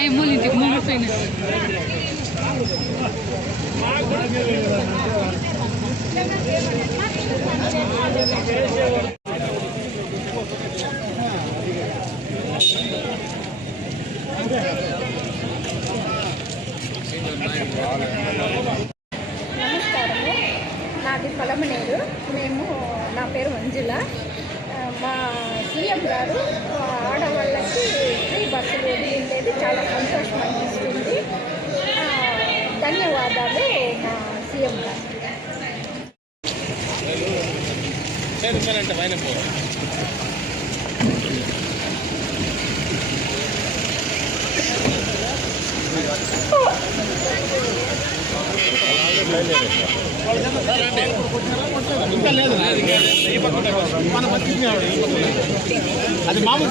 మా అమ్మోళ్ళ ఇంటికి మూడు పోయిన నమస్కారము నాది పొలమనేరు. మేము నా పేరు మంజుల మా సీఎం గారు ఆడవాళ్ళకి ఫ్రీ బస్సులు వదిలిండేది చాలా సంతోషం అనిపిస్తుంది. ధన్యవాదాలు మా సీఎం గారు. అది మామూలు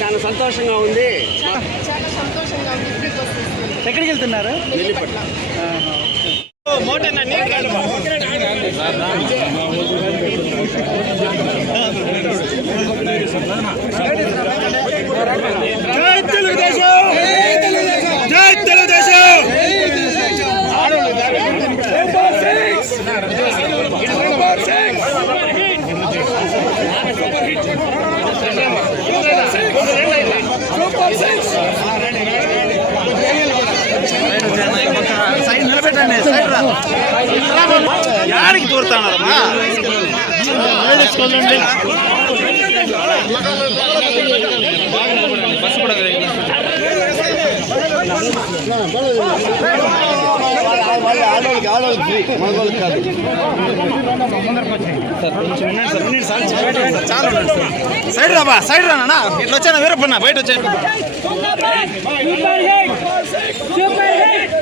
చాలా సంతోషంగా ఉంది. చాలా సంతోషంగా ఉంది. ఎక్కడికి వెళ్తున్నారు? జై తెలుగుదేశం జై తెలుగుదేశం సైడ్ నిలబెట్టండి సైడ్ రా యాడికి దూరుతున్నారమ్మా బస్సు కూడా ఆడవాళ్ళకి ఆడవాళ్ళకి ఫ్రీ మగవాళ్ళకి కాదు చాలా ఉండండి సార్ సైడ్ రాబా సైడ్ రానా ఇట్లా వచ్చాను వీరప్పన్న బయట వచ్చాను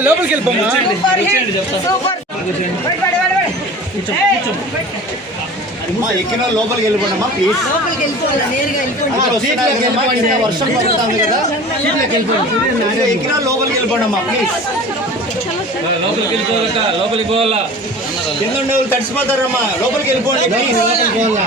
లోపలికి వెళ్ళిపోమ్మా ఎక్కిన లోపలికి వెళ్ళిపోండమ్మా ప్లీజ్ సీట్లోకి వెళ్ళిపోండి వర్షం పడుతుంది కదా సీట్లోకి వెళ్ళిపోండి ఎక్కిన లోపలికి వెళ్ళిపోండమ్మా ప్లీజ్ లోపలికి వెళ్ళిపోవాలక్క లోపలికి పోవాలా కింద ఉండే వాళ్ళు తడిసిపోతారమ్మా లోపలికి వెళ్ళిపోండి ప్లీజ్ లోపలికి పోవాలా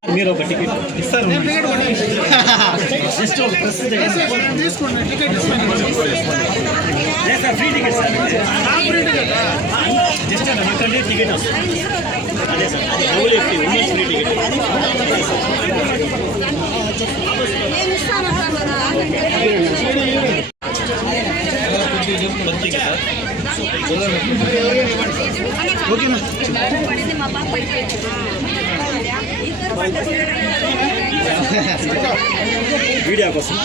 మీరు ఒక టికెట్ ఇస్తారు జస్ట్ ఒక ప్రెస్ తీసుకోండి ticket free ticket sir just నాకంటే టికెట్ వస్తుంది అదే సార్ డబుల్ ఎఫ్టీ ఉమెన్స్ ఫ్రీ టికెట్ నేను ఇస్తాను కదా పడింది మా పాప వీడియో కోసం.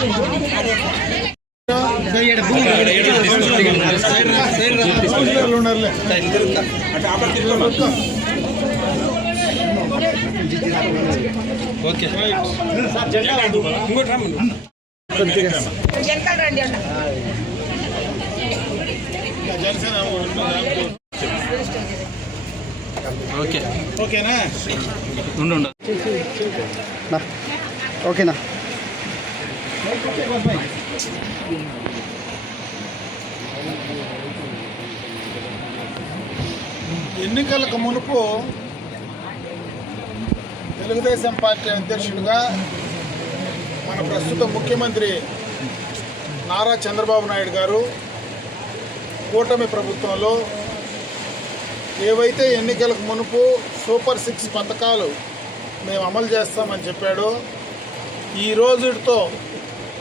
ఓకే. వెనకాల ఓకే. ఓకేనా? ఉండు ఓకేనా? ఎన్నికలకు మునుపు తెలుగుదేశం పార్టీ అధ్యక్షుడిగా మన ప్రస్తుత ముఖ్యమంత్రి నారా చంద్రబాబు నాయుడు గారు కూటమి ప్రభుత్వంలో ఏవైతే ఎన్నికలకు మునుపు సూపర్ సిక్స్ పథకాలు మేము అమలు చేస్తామని చెప్పాడో ఈ రోజుతో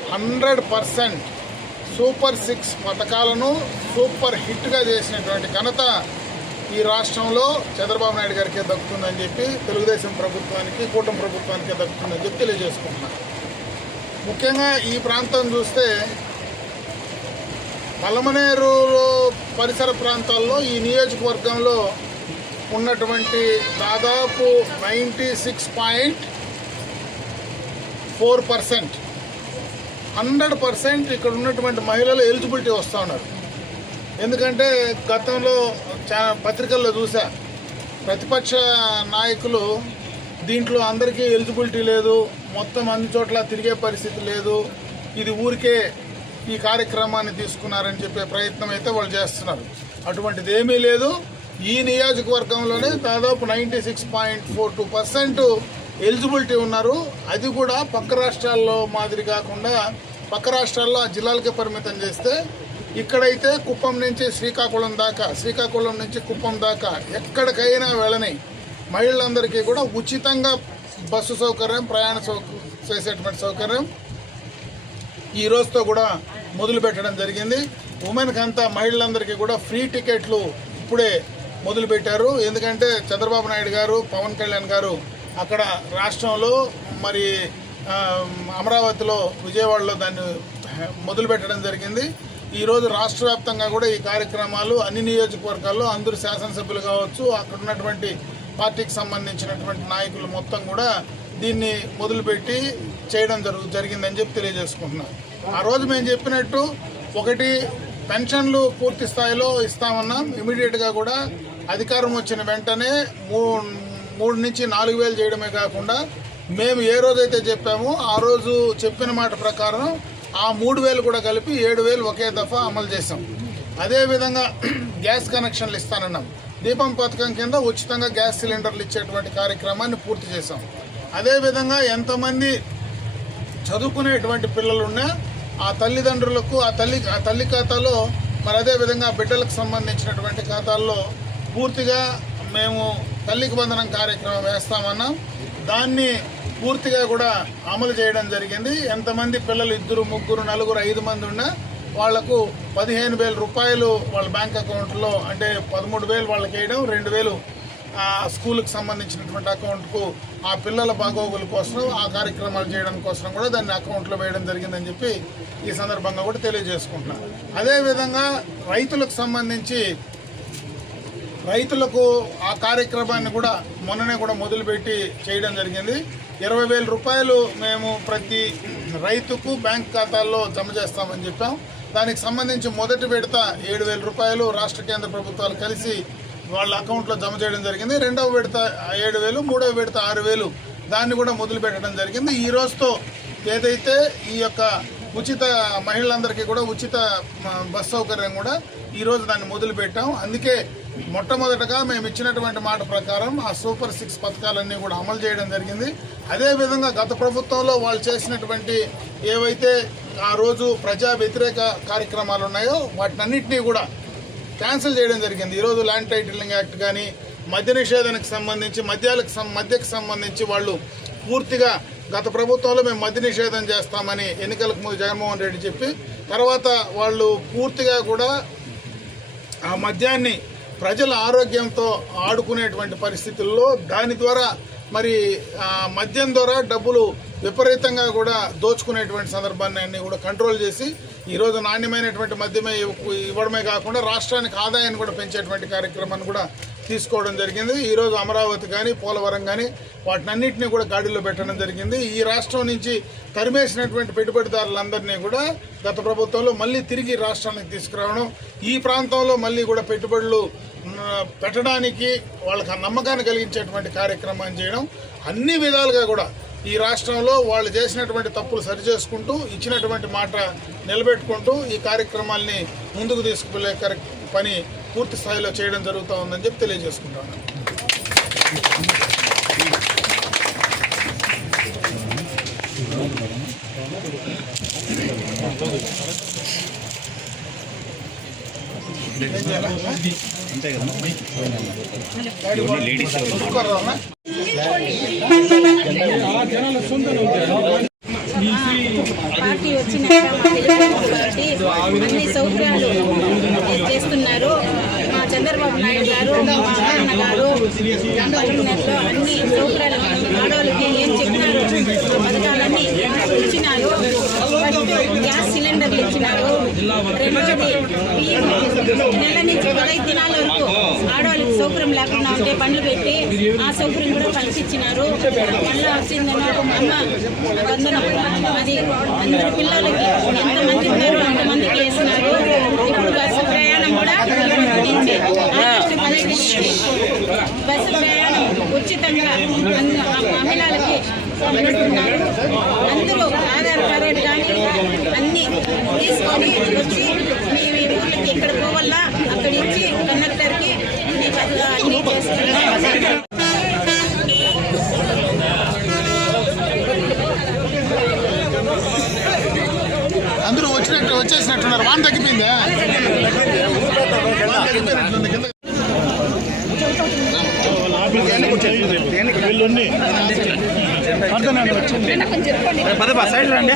హండ్రెడ్ పర్సెంట్ సూపర్ సిక్స్ పథకాలను సూపర్ హిట్గా చేసినటువంటి ఘనత ఈ రాష్ట్రంలో చంద్రబాబు నాయుడు గారికే దక్కుతుందని చెప్పి తెలుగుదేశం ప్రభుత్వానికి కూటమి ప్రభుత్వానికే దక్కుతుందని చెప్పి తెలియజేసుకుంటున్నాను ముఖ్యంగా ఈ ప్రాంతం చూస్తే పలమనేరు పరిసర ప్రాంతాల్లో ఈ నియోజకవర్గంలో ఉన్నటువంటి దాదాపు ninety six point four percent hundred percent ఇక్కడ ఉన్నటువంటి మహిళలు ఎలిజిబిలిటీ వస్తూ ఉన్నారు. ఎందుకంటే గతంలో చా పత్రికల్లో చూసా ప్రతిపక్ష నాయకులు దీంట్లో అందరికీ ఎలిజిబిలిటీ లేదు మొత్తం అన్ని చోట్ల తిరిగే పరిస్థితి లేదు ఇది ఊరికే ఈ కార్యక్రమాన్ని తీసుకున్నారని చెప్పే ప్రయత్నం అయితే వాళ్ళు చేస్తున్నారు. అటువంటిది ఏమీ లేదు. ఈ నియోజకవర్గంలోనే దాదాపు ninety six point four two percent eligibility ఉన్నారు. అది కూడా పక్క రాష్ట్రాల్లో మాదిరి కాకుండా పక్క రాష్ట్రాల్లో ఆ జిల్లాలకే పరిమితం చేస్తే ఇక్కడైతే కుప్పం నుంచి శ్రీకాకుళం దాకా శ్రీకాకుళం నుంచి కుప్పం దాకా ఎక్కడికైనా వెళ్ళని మహిళలందరికీ కూడా ఉచితంగా బస్సు సౌకర్యం ప్రయాణ సౌ చేసేటువంటి సౌకర్యం. ఈ రోజుతో కూడా మొదలు పెట్టడం జరిగింది ఉమెన్కి అంతా మహిళలందరికీ కూడా ఫ్రీ టికెట్లు ఇప్పుడే మొదలుపెట్టారు. ఎందుకంటే చంద్రబాబు నాయుడు గారు పవన్ కళ్యాణ్ గారు అక్కడ రాష్ట్రంలో మరి అమరావతిలో విజయవాడలో దాన్ని మొదలుపెట్టడం జరిగింది. ఈరోజు రాష్ట్ర వ్యాప్తంగా కూడా ఈ కార్యక్రమాలు అన్ని నియోజకవర్గాల్లో అందరూ శాసనసభ్యులు కావచ్చు అక్కడ ఉన్నటువంటి పార్టీకి సంబంధించినటువంటి నాయకులు మొత్తం కూడా దీన్ని మొదలుపెట్టి చేయడం జరుగు జరిగిందని చెప్పి తెలియజేసుకుంటున్నాను. ఆ రోజు మేము చెప్పినట్టు ఒకటి పెన్షన్లు పూర్తి స్థాయిలో ఇస్తామన్నాం ఇమీడియట్గా కూడా అధికారం వచ్చిన వెంటనే మూ మూడు నుంచి నాలుగు వేలు చేయడమే కాకుండా మేము ఏ రోజైతే చెప్పామో ఆ రోజు చెప్పిన మాట ప్రకారం ఆ మూడు వేలు కూడా కలిపి ఏడు వేలు ఒకే దఫా అమలు చేసాం అదేవిధంగా గ్యాస్ కనెక్షన్లు ఇస్తానన్నాం. దీపం పథకం కింద ఉచితంగా గ్యాస్ సిలిండర్లు ఇచ్చేటువంటి కార్యక్రమాన్ని పూర్తి చేసాం అదేవిధంగా ఎంతమంది చదువుకునేటువంటి పిల్లలున్నా ఆ తల్లిదండ్రులకు ఆ తల్లి ఆ తల్లి ఖాతాలో మరి అదే విధంగా బిడ్డలకు సంబంధించినటువంటి ఖాతాల్లో పూర్తిగా మేము తల్లికి బంధనం కార్యక్రమం వేస్తామన్నాం. దాన్ని పూర్తిగా కూడా అమలు చేయడం జరిగింది. ఎంతమంది పిల్లలు ఇద్దరు ముగ్గురు నలుగురు ఐదు మంది ఉన్నా వాళ్ళకు పదిహేను వేల రూపాయలు వాళ్ళ బ్యాంక్ అకౌంట్లో అంటే పదమూడు వేలు వాళ్ళకి వేయడం రెండు వేలు స్కూల్కి సంబంధించినటువంటి అకౌంట్కు ఆ పిల్లల బాగోగుల కోసం ఆ కార్యక్రమాలు చేయడం కోసం కూడా దాన్ని అకౌంట్లో వేయడం జరిగిందని చెప్పి ఈ సందర్భంగా కూడా తెలియజేసుకుంటున్నాను. అదేవిధంగా రైతులకు సంబంధించి రైతులకు ఆ కార్యక్రమాన్ని కూడా మొన్ననే కూడా మొదలుపెట్టి చేయడం జరిగింది. ఇరవై వేల రూపాయలు మేము ప్రతి రైతుకు బ్యాంక్ ఖాతాల్లో జమ చేస్తామని చెప్పాం. దానికి సంబంధించి మొదటి విడత ఏడు వేల రూపాయలు రాష్ట్ర కేంద్ర ప్రభుత్వాలు కలిసి వాళ్ళ అకౌంట్లో జమ చేయడం జరిగింది. రెండవ విడత ఏడు వేలు మూడవ విడత ఆరు వేలు దాన్ని కూడా మొదలు పెట్టడం జరిగింది. ఈ రోజుతో ఏదైతే ఈ యొక్క ఉచిత మహిళలందరికీ కూడా ఉచిత బస్ సౌకర్యం కూడా ఈరోజు దాన్ని మొదలుపెట్టాం. అందుకే మొట్టమొదటగా మేము ఇచ్చినటువంటి మాట ప్రకారం ఆ సూపర్ సిక్స్ పథకాలన్నీ కూడా అమలు చేయడం జరిగింది. అదేవిధంగా గత ప్రభుత్వంలో వాళ్ళు చేసినటువంటి ఏవైతే ఆ రోజు ప్రజా వ్యతిరేక కార్యక్రమాలు ఉన్నాయో వాటినన్నింటినీ కూడా క్యాన్సిల్ చేయడం జరిగింది. ఈరోజు ల్యాండ్ టైటిలింగ్ యాక్ట్ కానీ మద్య నిషేధానికి సంబంధించి మద్యాలకు మద్యకు సంబంధించి వాళ్ళు పూర్తిగా గత ప్రభుత్వంలో మేము మద్య నిషేధం చేస్తామని ఎన్నికలకు ముందు జగన్మోహన్ రెడ్డి చెప్పి తర్వాత వాళ్ళు పూర్తిగా కూడా ఆ మద్యాన్ని ప్రజల ఆరోగ్యంతో ఆడుకునేటువంటి పరిస్థితుల్లో దాని ద్వారా మరి మద్యం ద్వారా డబ్బులు విపరీతంగా కూడా దోచుకునేటువంటి సందర్భాన్ని అన్ని కూడా కంట్రోల్ చేసి ఈరోజు నాణ్యమైనటువంటి మద్యమే ఇవ్వడమే కాకుండా రాష్ట్రానికి ఆదాయాన్ని కూడా పెంచేటువంటి కార్యక్రమాన్ని కూడా తీసుకోవడం జరిగింది. ఈరోజు అమరావతి కానీ పోలవరం కానీ వాటినన్నింటినీ కూడా గాడిలో పెట్టడం జరిగింది. ఈ రాష్ట్రం నుంచి తరిమేసినటువంటి పెట్టుబడిదారులందరినీ కూడా గత ప్రభుత్వంలో మళ్ళీ తిరిగి రాష్ట్రానికి తీసుకురావడం ఈ ప్రాంతంలో మళ్ళీ కూడా పెట్టుబడులు పెట్టడానికి వాళ్ళకి ఆ నమ్మకాన్ని కలిగించేటువంటి కార్యక్రమాన్ని చేయడం అన్ని విధాలుగా కూడా ఈ రాష్ట్రంలో వాళ్ళు చేసినటువంటి తప్పులు సరిచేసుకుంటూ ఇచ్చినటువంటి మాట నిలబెట్టుకుంటూ ఈ కార్యక్రమాల్ని ముందుకు తీసుకువెళ్ళే పని పూర్తి స్థాయిలో చేయడం జరుగుతూ ఉందని చెప్పి తెలియజేసుకుంటాను చూసుకోరా? పార్టీ వచ్చినాక అన్ని సౌకర్యాలు చంద్రబాబు నాయుడు గారు మా గారు పల్లెనూరులో అన్ని సౌకర్యాలు ఆడవాళ్ళకి ఏం చెప్పినారు పథకాలన్నీ ఇచ్చినారు. ఫస్ట్ గ్యాస్ సిలిండర్లు ఇచ్చినారు. రెండోది నెల నుంచి పదహైదు దినాల వరకు ఆడవాళ్ళకి సౌకర్యం లేకుండా ఉంటే పండ్లు పెట్టి ఆ సౌకర్యం కూడా కల్పించినారు. మళ్ళీ ఒక అమ్మ వందనం అది అందరు పిల్లలకి ఎంతమంది ఉన్నారో అంతమందికి వేసినారు. ఇప్పుడు బస్సు ప్రయాణం కూడా ఇప్పటి నుంచి ఆగస్టు పదిహేను నుంచి బస్సు ప్రయాణం ఉచితంగా అన్ని మహిళలకి పెడుతున్నారు అందులో ఆధార్ కార్డు కానీ అన్ని తీసుకొని వచ్చి మీ ఊళ్ళకి ఇక్కడ ఎక్కడ పోవాలా అక్కడ ఇచ్చి కండక్టర్కి మీకు అట్లా అన్ని చేస్తున్నారు అందరూ వచ్చినట్టు వచ్చేసినట్టున్నారు. వాన్ తగ్గిపోయిందా? తగ్గిపోయినట్లుంది కింద పదపా సైడ్ రండి.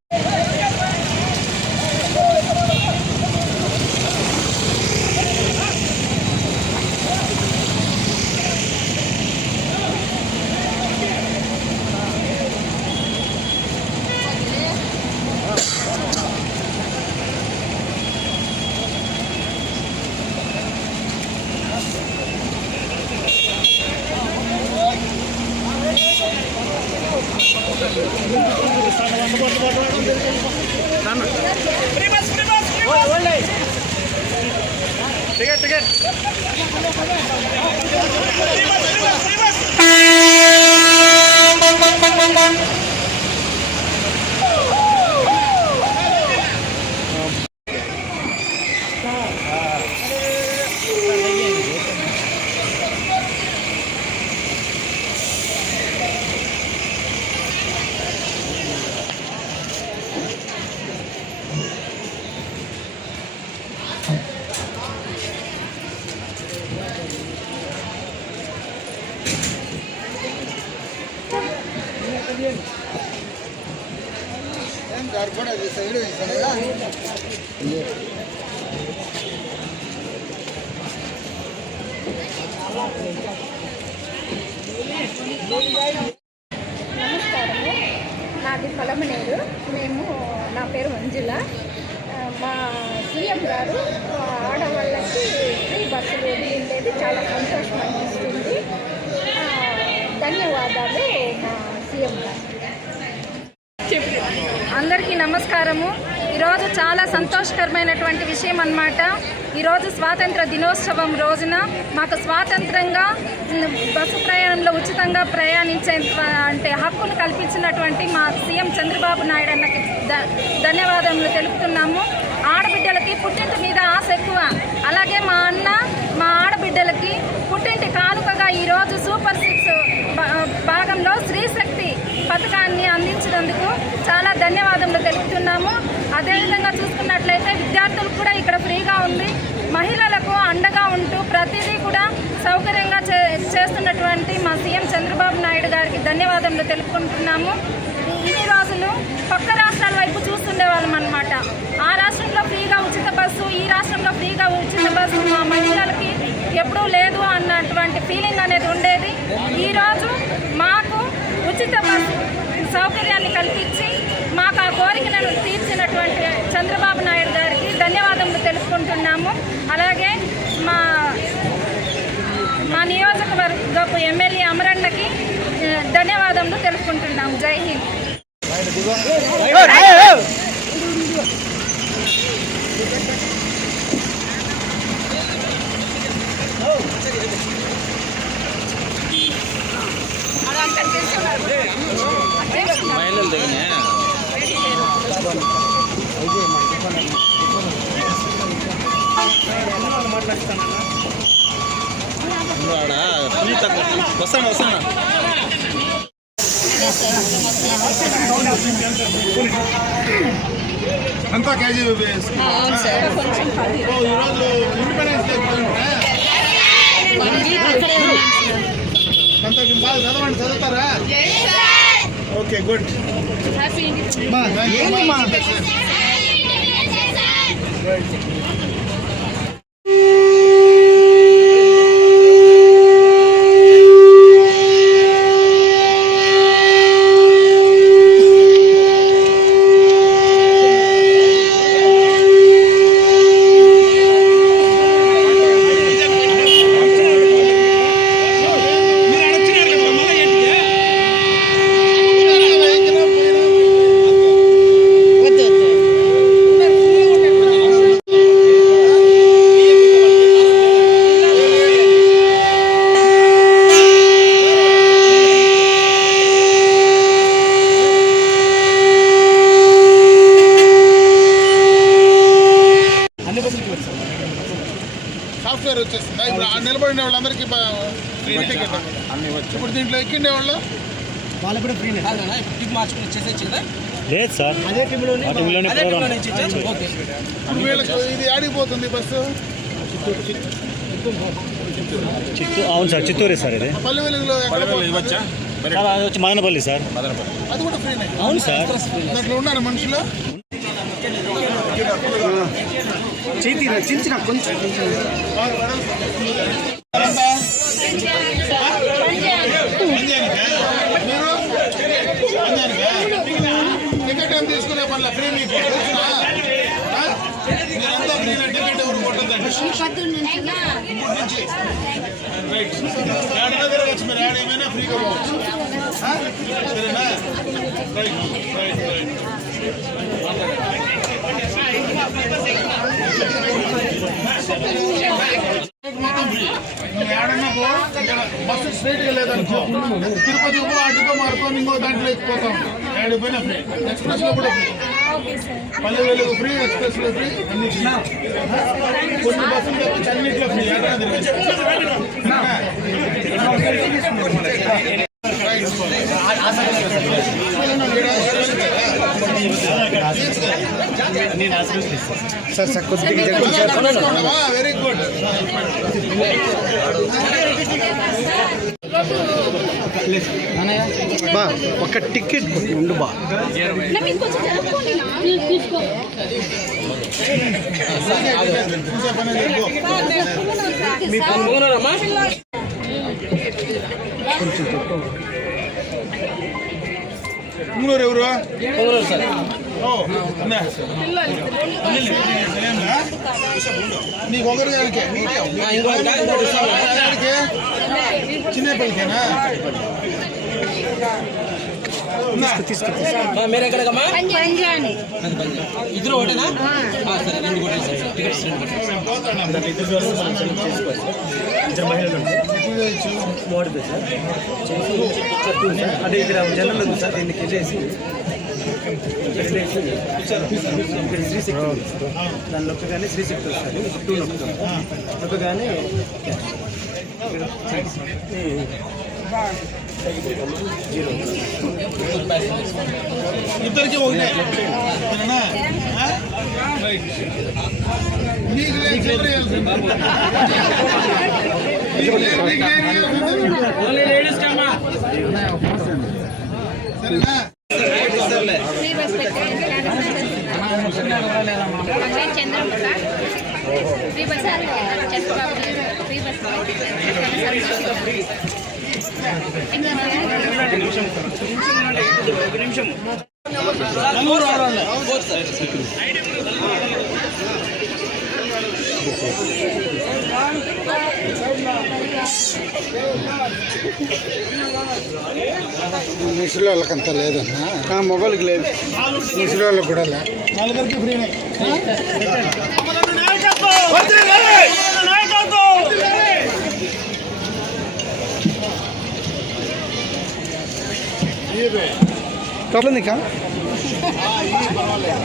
ప్లీజ్ మనమేం నమస్కారము. నాది పొలమనేరు మేము నా పేరు మంజుల మా సీఎం గారు. ఆడవాళ్ళకి ఫ్రీ బస్సులు వదిలిండేది చాలా సంతోషం అనిపిస్తుంది. ధన్యవాదాలు మా సీఎం గారు అందరికీ నమస్కారము. ఈరోజు చాలా సంతోషకరమైనటువంటి విషయం అన్నమాట. ఈరోజు స్వాతంత్ర దినోత్సవం రోజున మాకు స్వాతంత్రంగా బస్సు ప్రయాణంలో ఉచితంగా ప్రయాణించే అంటే హక్కును కల్పించినటువంటి మా సీఎం చంద్రబాబు నాయుడు అన్నకి ధన్యవాదములు తెలుపుతున్నాము. ఆడబిడ్డలకి పుట్టింటి మీద ఆశ ఎక్కువ. అలాగే మా అన్న మా ఆడబిడ్డలకి పుట్టింటి కానుకగా ఈరోజు సూపర్ సిక్స్ భా- భాగంలో స్త్రీశక్తి పథకాన్ని అందించినందుకు చాలా ధన్యవాదములు తెలుపుతున్నాము. అదేవిధంగా చూసుకున్నట్లయితే విద్యార్థులకు కూడా ఇక్కడ ఫ్రీగా ఉంది మహిళలకు అండగా ఉంటూ ప్రతిదీ కూడా సౌకర్యంగా చే చేస్తున్నటువంటి మా సీఎం చంద్రబాబు నాయుడు గారికి ధన్యవాదములు తెలుపుకుంటున్నాము. ఈ- ఇన్ని రోజులు పక్క రాష్ట్రాల వైపు చూస్తుండేవాళ్ళం అనమాట ఆ రాష్ట్రంలో ఫ్రీగా ఉచిత బస్సు ఈ రాష్ట్రంలో ఫ్రీగా ఉచిత బస్సు మా మహిళలకి ఎప్పుడూ లేదు అన్నటువంటి ఫీలింగ్ అనేది ఉండేది. ఈరోజు మాకు ఉచిత బస్సు సౌకర్యాన్ని కల్పించి మాకు ఆ కోరికను తీర్చినటువంటి చంద్రబాబు నాయుడు గారికి ధన్యవాదములు తెలుసుకుంటున్నాము అలాగే మా మా నియోజకవర్గపు ఎమ్మెల్యే అమరన్నకి ధన్యవాదములు తెలుసుకుంటున్నాము జై హింద్. మహిళలు ఓకే గుడ్ సాఫ్ట్వేర్ నిలబడిన వాళ్ళందరికీ ఇప్పుడు దీంట్లో ఎక్కిండే వాళ్ళు? లేదు సార్. ఇప్పుడు వీళ్ళకి ఇది ఆడిపోతుంది బస్సు? చిత్తూరు అవును సార్ చిత్తూరే సార్ ఇది? Sir Madanapalle sir. అది కూడా ఫ్రీనే అవును సార్. దాంట్లో ఉన్నారు మనుషులు? చేతి అంజానికా? కొంచెం అంజానికా? టికెట్ ఏం తీసుకునే పనుల ఫ్రీ మీకు మీరంతా టికెట్ ఎవరు కొట్టద్దండి రైట్ ఏడైనా తిరగచ్చు మీరు ఏడ ఫ్రీగా పోవచ్చు సరేనా రైట్ రైట్ రైట్ బస్సు స్ట్రైట్గా లేదనుకో తిరుపతి కూడా అటుకో మారుతాం ఇంకో దాంట్లో ఎక్కిపోతాం ఏడు పోయినా ఫ్రీ ఎక్స్ప్రెస్లో కూడా ఫ్రీ పల్లె వేలకు ఫ్రీ ఎక్స్ప్రెస్లో ఫ్రీ అన్ని కొన్ని బస్సులు తప్పించి అన్నిట్లో ఫ్రీ ఏడైనా తిరగచ్చు సార్ సార్ కొద్దిగా వెరీ గుడ్ బా ఒక టికెట్ ఉండు బా చూసే పని లేదు ముంగూరు ఎవరు ఓ, అన్నా. మీరు ఎక్కడికమ్మా? ఇద్దరు ఒకటేనా? ఆ, సరే రెండు కొట్టేసి టికెట్స్ రెండు కొట్టేసి ఇద్దరు మహిళలు ఉంటాయి మోడీ సార్ అంటే ఇక్కడ జనం సార్ దీన్ని వెళ్ళేసి సార్. దాని నొక్కగానే శ్రీశక్తి వస్తుంది టూ నొక్కుతాం నొక్కగానే ఇద్దరికి ఒకటే సరేనా? ఆ? రైట్. నీకు లేదు, చిల్లర ఇవ్వాల్సింది. నీకు ముసలి వాళ్ళకంత లేదన్నా మొబైల్కి లేదు ముసలి వాళ్ళకి కూడా లే నలుగురికి ఫ్రీనే కట్లంది కా పర్వాలేదు